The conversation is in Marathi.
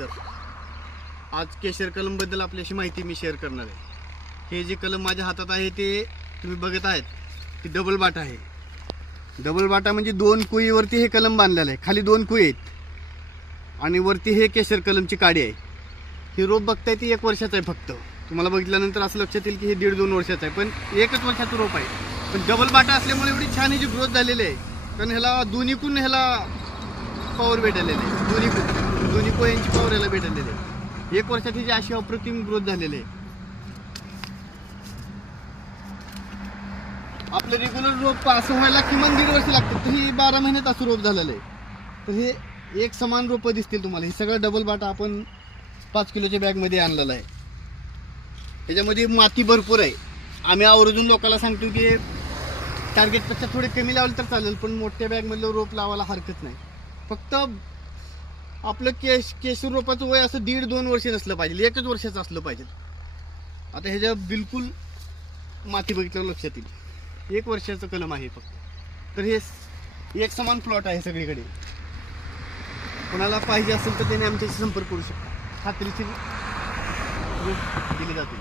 आज केशर कलम बद्दल आपल्याशी माहिती मी शेअर करणार आहे. हे जे कलम माझ्या हातात आहे ते तुम्ही बघत आहेत की डबल बाटा आहे. डबल बाटा म्हणजे 2 कुईवरती हे कलम बांधलेलं आहे. खाली 2 कुई आहेत आणि वरती हे केशर कलमची काडी आहे. ही रोप बघताय ती 1 वर्षाचं आहे फक्त. तुम्हाला बघितल्यानंतर असं लक्षात येईल की हे 1.5-2 वर्षाचं आहे, पण 1च वर्षाचं रोप आहे. पण डबल बाटा असल्यामुळे एवढी छान ह्याची ग्रोथ झालेली आहे. कारण ह्याला दोन्हीकून पॉवर भेटलेली आहे. दोन्ही कोयांची पॉवर ह्याला भेटलेली आहे. 1 वर्षात ह्याची अशी अप्रतिम ग्रोथ झालेली आहे. आपलं रेग्युलर रोप असं व्हायला किमान 1.5 वर्ष लागतं. तर ही 12 महिन्यात असं रोप झालेलं आहे. तर हे एक समान रोपं दिसतील तुम्हाला. हे सगळं डबल बाटा आपण 5 किलोच्या बॅगमध्ये आणलेलं आहे. त्याच्यामध्ये माती भरपूर आहे. आम्ही आवर्जून लोकांना सांगतो की टार्गेटपेक्षा थोडे कमी लावलं तर चालेल, पण मोठ्या बॅगमधलं रोप लावायला हरकत नाही. फक्त आपलं केशर रोपाचं वय असं 1.5-2 वर्ष नसलं पाहिजे, 1च वर्षाचं असलं पाहिजे. आता ह्याच्या बिलकुल माती बघितल्यावर लक्षात येईल 1 वर्षाचं कलम आहे फक्त. तर हे एक समान प्लॉट आहे सगळीकडे. कोणाला पाहिजे असेल तर त्याने आमच्याशी संपर्क करू शकतो. खात्रीशीर रोप दिले जातील.